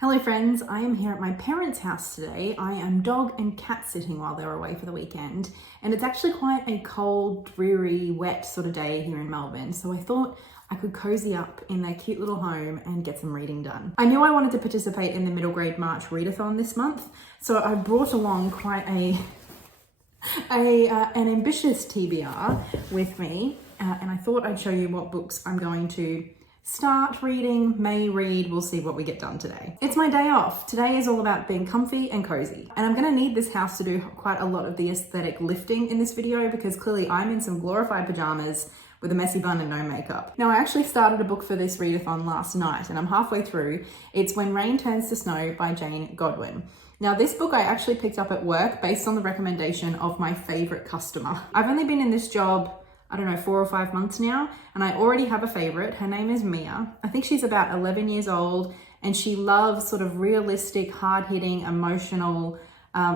Hello friends, I am here at my parents' house today. I am dog and cat sitting while they're away for the weekend, and it's actually quite a cold, dreary, wet sort of day here in Melbourne, so I thought I could cozy up in their cute little home and get some reading done. I knew I wanted to participate in the Middle Grade March readathon this month, so I brought along quite an ambitious TBR with me, and I thought I'd show you what books I'm going to start reading, may read, we'll see what we get done today. It's my day off. Today is all about being comfy and cozy. And I'm gonna need this house to do quite a lot of the aesthetic lifting in this video because clearly I'm in some glorified pajamas with a messy bun and no makeup. Now I actually started a book for this readathon last night and I'm halfway through. It's When Rain Turns to Snow by Jane Godwin. Now this book I actually picked up at work based on the recommendation of my favorite customer. I've only been in this job I don't know, 4 or 5 months now, and I already have a favorite. Her name is Mina. I think she's about 11 years old, and she loves sort of realistic, hard-hitting, emotional,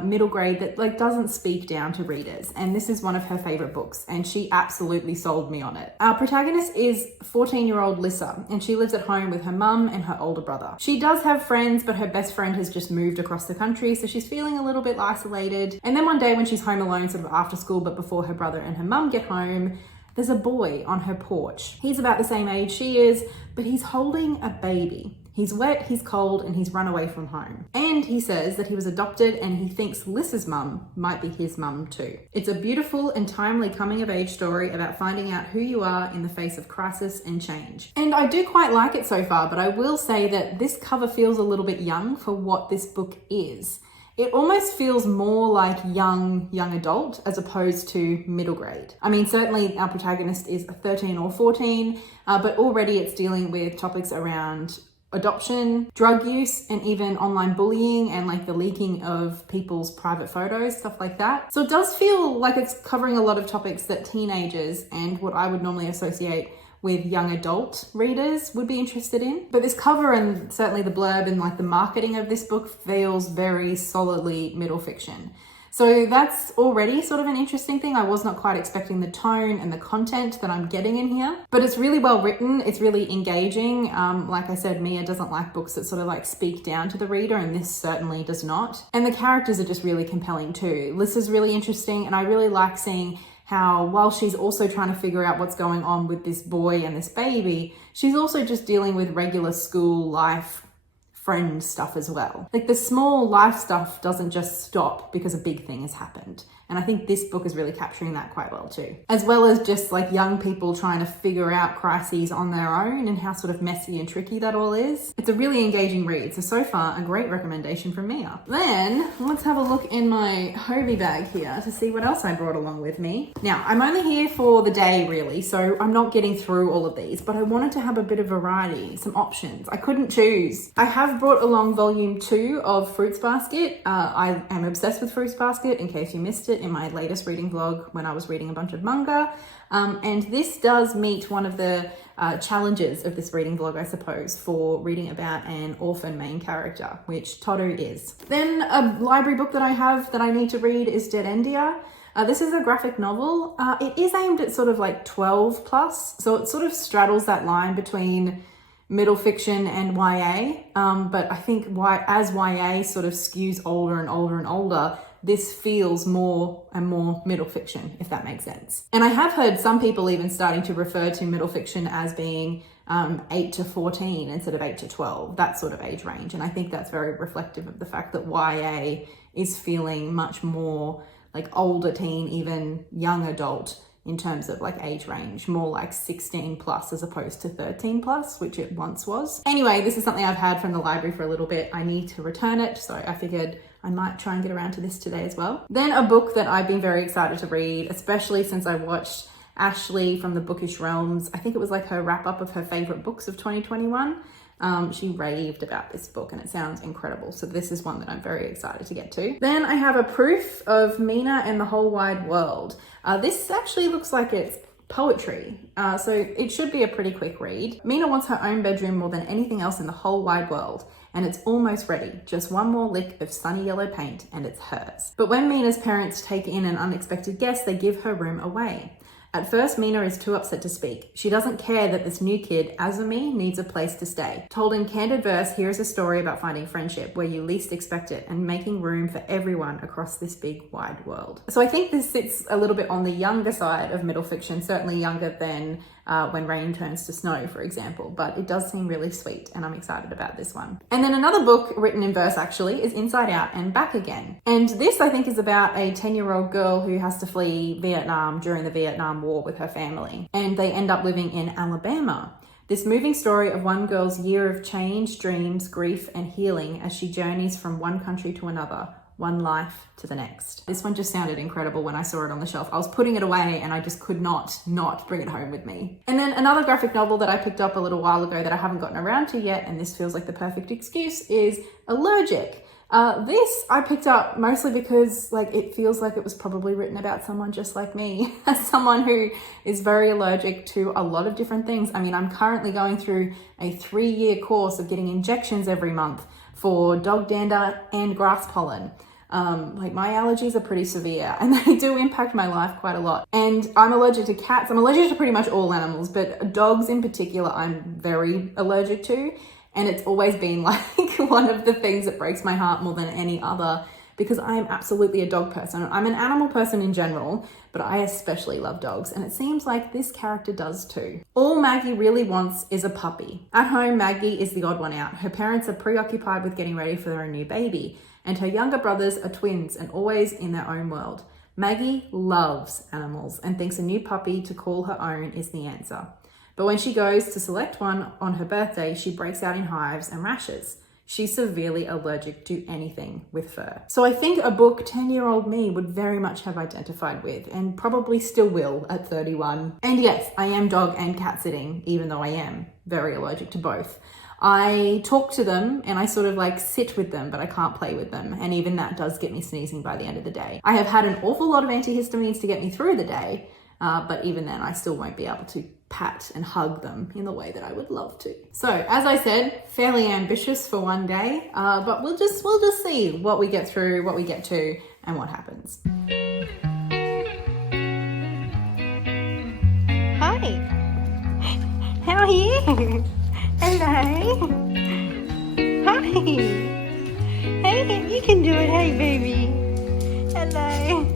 middle grade that doesn't speak down to readers. And this is one of her favorite books, and she absolutely sold me on it. Our protagonist is 14-year-old Lissa, and she lives at home with her mum and her older brother. She does have friends, but her best friend has just moved across the country, so she's feeling a little bit isolated. And then one day when she's home alone, sort of after school, but before her brother and her mum get home, there's a boy on her porch. He's about the same age she is, but he's holding a baby. He's wet, he's cold, and he's run away from home. And he says that he was adopted and he thinks Lissa's mum might be his mum too. It's a beautiful and timely coming of age story about finding out who you are in the face of crisis and change. And I do quite like it so far, but I will say that this cover feels a little bit young for what this book is. It almost feels more like young adult as opposed to middle grade. I mean, certainly our protagonist is 13 or 14, but already it's dealing with topics around adoption, drug use, and even online bullying and like the leaking of people's private photos, stuff like that. So it does feel like it's covering a lot of topics that teenagers and what I would normally associate with young adult readers would be interested in. But this cover and certainly the blurb and like the marketing of this book feels very solidly middle fiction. So that's already sort of an interesting thing. I was not quite expecting the tone and the content that I'm getting in here, but it's really well written. It's really engaging. Like I said, Mia doesn't like books that sort of like speak down to the reader, and this certainly does not. And the characters are just really compelling too. Lissa's really interesting, and I really like seeing how while she's also trying to figure out what's going on with this boy and this baby, she's also just dealing with regular school life, friend stuff as well. Like the small life stuff doesn't just stop because a big thing has happened. And I think this book is really capturing that quite well too. As well as just like young people trying to figure out crises on their own and how sort of messy and tricky that all is. It's a really engaging read. So far, a great recommendation from Mia. Then let's have a look in my Hobie bag here to see what else I brought along with me. Now, I'm only here for the day really, so I'm not getting through all of these, but I wanted to have a bit of variety, some options. I couldn't choose. I have brought along volume 2 of Fruits Basket. I am obsessed with Fruits Basket, in case you missed it in my latest reading vlog when I was reading a bunch of manga. And this does meet one of the challenges of this reading vlog, I suppose, for reading about an orphan main character, which Toru is. Then a library book that I have that I need to read is DeadEndia. This is a graphic novel. It is aimed at sort of like 12 plus, so it sort of straddles that line between middle fiction and YA, but I think as YA sort of skews older and older and older, this feels more and more middle fiction, if that makes sense. And I have heard some people even starting to refer to middle fiction as being 8 to 14 instead of 8 to 12, that sort of age range. And I think that's very reflective of the fact that YA is feeling much more like older teen, even young adult in terms of like age range, more like 16 plus as opposed to 13 plus, which it once was. Anyway, this is something I've had from the library for a little bit. I need to return it, so I figured I might try and get around to this today as well. Then a book that I've been very excited to read, especially since I watched Ashley from the Bookish Realms. I think it was like her wrap up of her favorite books of 2021. She raved about this book and it sounds incredible. So this is one that I'm very excited to get to. Then I have a proof of Mina and the Whole Wide World. This actually looks like it's poetry, so it should be a pretty quick read. Mina wants her own bedroom more than anything else in the whole wide world, and it's almost ready. Just one more lick of sunny yellow paint and it's hers. But when Mina's parents take in an unexpected guest, they give her room away. At first, Mina is too upset to speak. She doesn't care that this new kid, Azumi, needs a place to stay. Told in candid verse, here is a story about finding friendship where you least expect it and making room for everyone across this big, wide world. So I think this sits a little bit on the younger side of middle fiction, certainly younger than When Rain Turns to Snow, for example, but it does seem really sweet and I'm excited about this one. And then another book written in verse actually is Inside Out and Back Again. And this I think is about a 10-year-old girl who has to flee Vietnam during the Vietnam War with her family. And they end up living in Alabama. This moving story of one girl's year of change, dreams, grief, and healing as she journeys from one country to another, one life to the next. This one just sounded incredible when I saw it on the shelf. I was putting it away and I just could not bring it home with me. And then another graphic novel that I picked up a little while ago that I haven't gotten around to yet, and this feels like the perfect excuse, is Allergic. This I picked up mostly because it feels like it was probably written about someone just like me, as someone who is very allergic to a lot of different things. I mean, I'm currently going through a 3-year course of getting injections every month for dog dander and grass pollen. My allergies are pretty severe and they do impact my life quite a lot. And I'm allergic to cats. I'm allergic to pretty much all animals, but dogs in particular, I'm very allergic to. And it's always been one of the things that breaks my heart more than any other, because I am absolutely a dog person. I'm an animal person in general, but I especially love dogs. And it seems like this character does too. All Maggie really wants is a puppy. At home, Maggie is the odd one out. Her parents are preoccupied with getting ready for their new baby, and her younger brothers are twins and always in their own world. Maggie loves animals and thinks a new puppy to call her own is the answer. But when she goes to select one on her birthday, she breaks out in hives and rashes. She's severely allergic to anything with fur. So I think a book 10-year-old me would very much have identified with, and probably still will at 31. And yes, I am dog and cat sitting, even though I am very allergic to both. I talk to them and I sort of sit with them, but I can't play with them. And even that does get me sneezing by the end of the day. I have had an awful lot of antihistamines to get me through the day, but even then I still won't be able to pat and hug them in the way that I would love to. So as I said, fairly ambitious for one day, but we'll just see what we get through, what we get to, and what happens. Hi, how are you? Hello. Hi. Hey, you can do it. Hey, baby. Hello.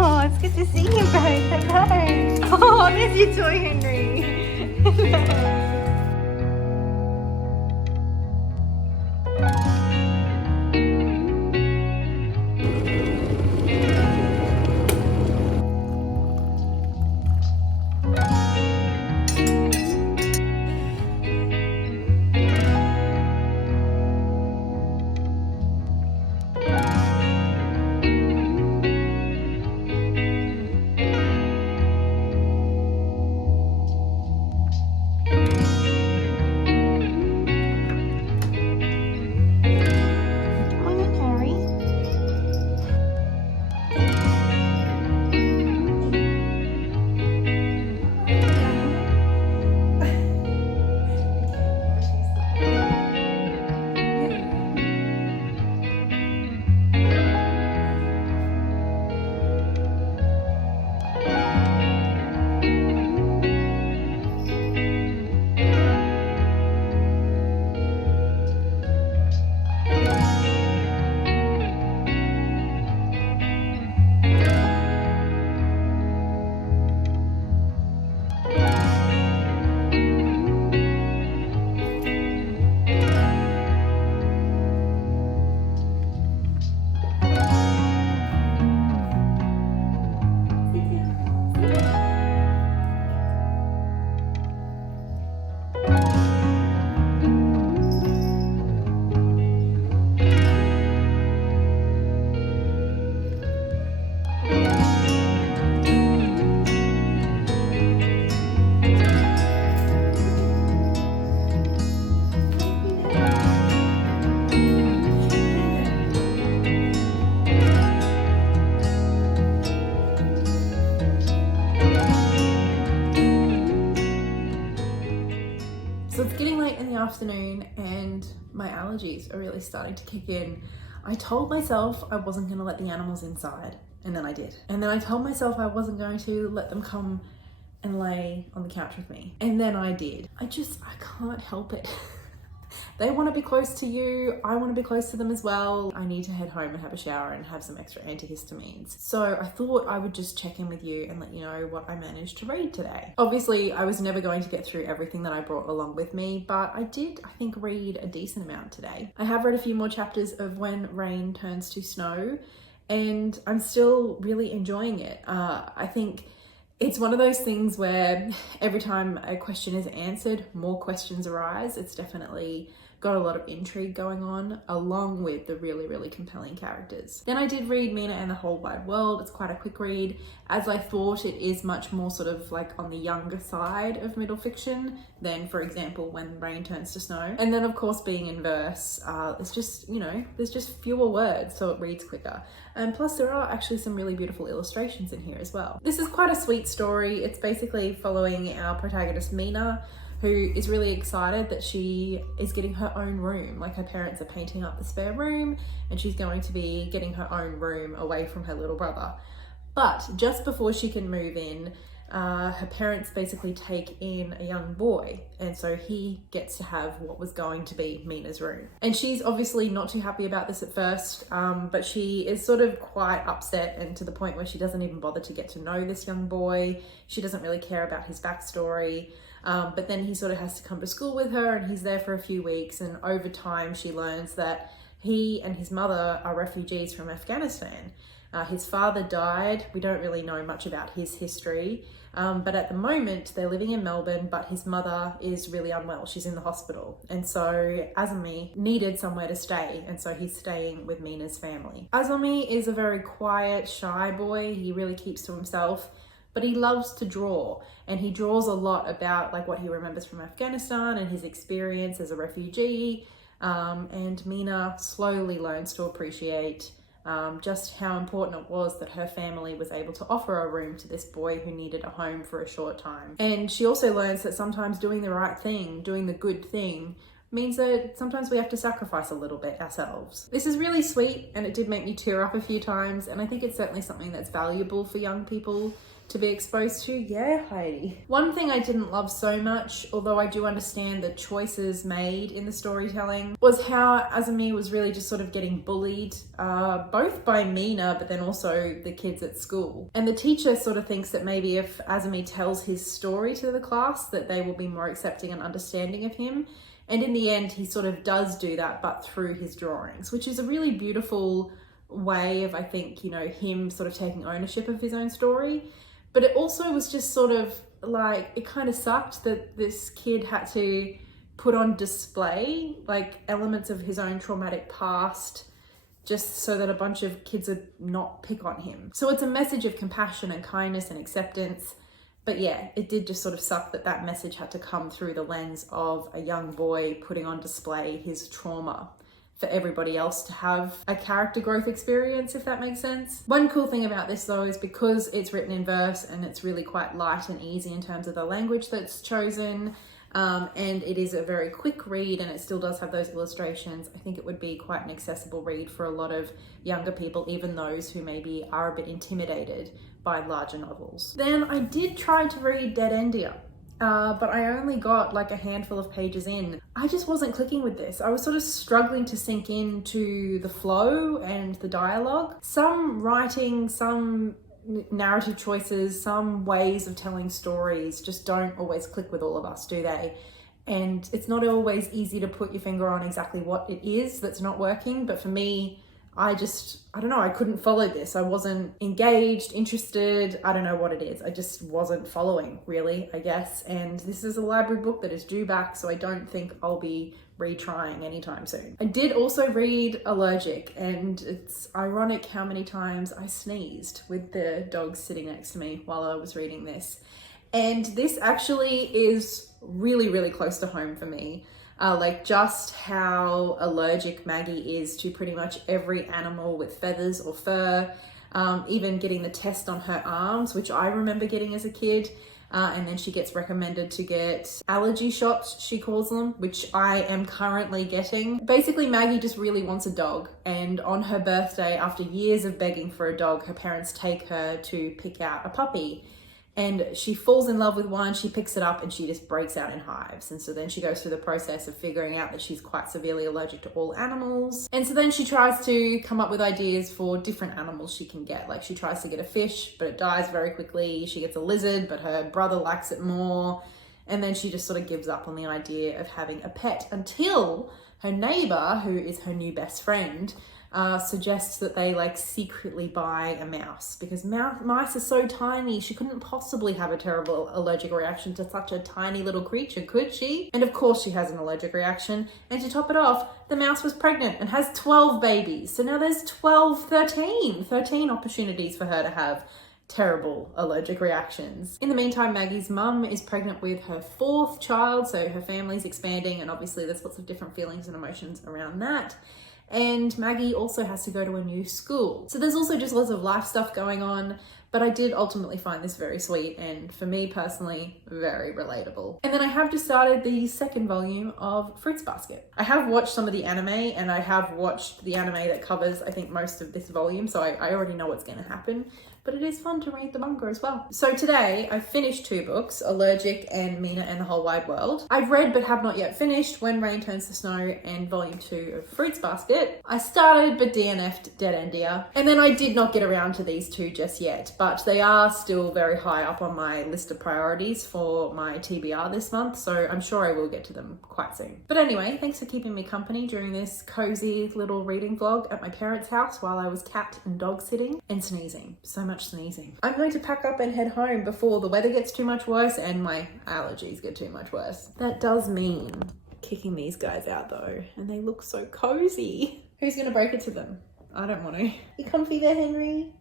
Oh, it's good to see you both. Hello. Oh, there's your toy, Henry. Hello. Afternoon and my allergies are really starting to kick in. I told myself I wasn't going to let the animals inside, And then I did. And then I told myself I wasn't going to let them come and lay on the couch with me. And then I did. I can't help it. They want to be close to you. I want to be close to them as well. I need to head home and have a shower and have some extra antihistamines. So I thought I would just check in with you and let you know what I managed to read today. Obviously, I was never going to get through everything that I brought along with me, but I did, I think, read a decent amount today. I have read a few more chapters of When Rain Turns to Snow, and I'm still really enjoying it. I think it's one of those things where every time a question is answered, more questions arise. It's definitely got a lot of intrigue going on, along with the really, really compelling characters. Then I did read Mina and the Whole Wide World. It's quite a quick read. As I thought, it is much more sort of like on the younger side of middle fiction than, for example, When Rain Turns to Snow. And then, of course, being in verse, it's just, you know, there's just fewer words, so it reads quicker. And plus, there are actually some really beautiful illustrations in here as well. This is quite a sweet story. It's basically following our protagonist, Mina, who is really excited that she is getting her own room. Like, her parents are painting up the spare room and she's going to be getting her own room away from her little brother. But just before she can move in, her parents basically take in a young boy, and so he gets to have what was going to be Mina's room. And she's obviously not too happy about this at first, but she is sort of quite upset, and to the point where she doesn't even bother to get to know this young boy. She doesn't really care about his backstory. But then he sort of has to come to school with her, and he's there for a few weeks, and over time she learns that he and his mother are refugees from Afghanistan. His father died. We don't really know much about his history, but at the moment they're living in Melbourne, but his mother is really unwell. She's in the hospital, and so Azami needed somewhere to stay, and so he's staying with Mina's family. Azami is a very quiet, shy boy. He really keeps to himself, but he loves to draw, and he draws a lot about like what he remembers from Afghanistan and his experience as a refugee. And Mina slowly learns to appreciate just how important it was that her family was able to offer a room to this boy who needed a home for a short time. And she also learns that sometimes doing the right thing, doing the good thing, means that sometimes we have to sacrifice a little bit ourselves. This is really sweet, and it did make me tear up a few times, and I think it's certainly something that's valuable for young people to be exposed to. Yeah, Heidi. One thing I didn't love so much, although I do understand the choices made in the storytelling, was how Azami was really just sort of getting bullied, both by Mina, but then also the kids at school. And the teacher sort of thinks that maybe if Azami tells his story to the class, that they will be more accepting and understanding of him. And in the end, he sort of does do that, but through his drawings, which is a really beautiful way of, I think, you know, him sort of taking ownership of his own story. But it also was just sort of like, it kind of sucked that this kid had to put on display like elements of his own traumatic past just so that a bunch of kids would not pick on him. So it's a message of compassion and kindness and acceptance. But yeah, it did just sort of suck that that message had to come through the lens of a young boy putting on display his trauma for everybody else to have a character growth experience, if that makes sense. One cool thing about this though is because it's written in verse and it's really quite light and easy in terms of the language that's chosen, and it is a very quick read and it still does have those illustrations. I think it would be quite an accessible read for a lot of younger people, even those who maybe are a bit intimidated by larger novels. Then I did try to read DeadEndia. But I only got like a handful of pages in. I just wasn't clicking with this. I was sort of struggling to sink into the flow and the dialogue. Some writing, some narrative choices, some ways of telling stories just don't always click with all of us, do they? And it's not always easy to put your finger on exactly what it is that's not working. But for me, I don't know, I couldn't follow this. I wasn't engaged, interested. I don't know what it is. I just wasn't following, really, I guess. And this is a library book that is due back, so I don't think I'll be retrying anytime soon. I did also read Allergic, and it's ironic how many times I sneezed with the dog sitting next to me while I was reading this. And this actually is really, really close to home for me. Like just how allergic Maggie is to pretty much every animal with feathers or fur, even getting the test on her arms, which I remember getting as a kid. And then she gets recommended to get allergy shots, she calls them, which I am currently getting. Basically, Maggie just really wants a dog. And on her birthday, after years of begging for a dog, her parents take her to pick out a puppy. And she falls in love with one, she picks it up and she just breaks out in hives. And so then she goes through the process of figuring out that she's quite severely allergic to all animals. And so then she tries to come up with ideas for different animals she can get. Like she tries to get a fish, but it dies very quickly. She gets a lizard, but her brother likes it more. And then she just sort of gives up on the idea of having a pet until her neighbor, who is her new best friend, suggests that they like secretly buy a mouse because mice are so tiny. She couldn't possibly have a terrible allergic reaction to such a tiny little creature, could she? And of course she has an allergic reaction. And to top it off, the mouse was pregnant and has 12 babies. So now there's 13 opportunities for her to have terrible allergic reactions. In the meantime, Maggie's mum is pregnant with her 4th child, so her family's expanding, and obviously there's lots of different feelings and emotions around that. And Maggie also has to go to a new school. So there's also just lots of life stuff going on, but I did ultimately find this very sweet and for me personally, very relatable. And then I have just started the 2nd volume of Fruits Basket. I have watched some of the anime and I have watched the anime that covers, I think, most of this volume, so I already know what's going to happen. But it is fun to read the manga as well. So today I finished 2 books, Allergic and Mina and the Whole Wide World. I've read but have not yet finished When Rain Turns to Snow and Volume 2 of Fruits Basket. I started but DNF'd DeadEndia. And then I did not get around to these 2 just yet, but they are still very high up on my list of priorities for my TBR this month, so I'm sure I will get to them quite soon. But anyway, thanks for keeping me company during this cozy little reading vlog at my parents' house while I was cat and dog sitting and sneezing. So much sneezing. I'm going to pack up and head home before the weather gets too much worse and my allergies get too much worse. That does mean kicking these guys out though, and they look so cozy. Who's gonna break it to them? I don't want to. You comfy there, Henry?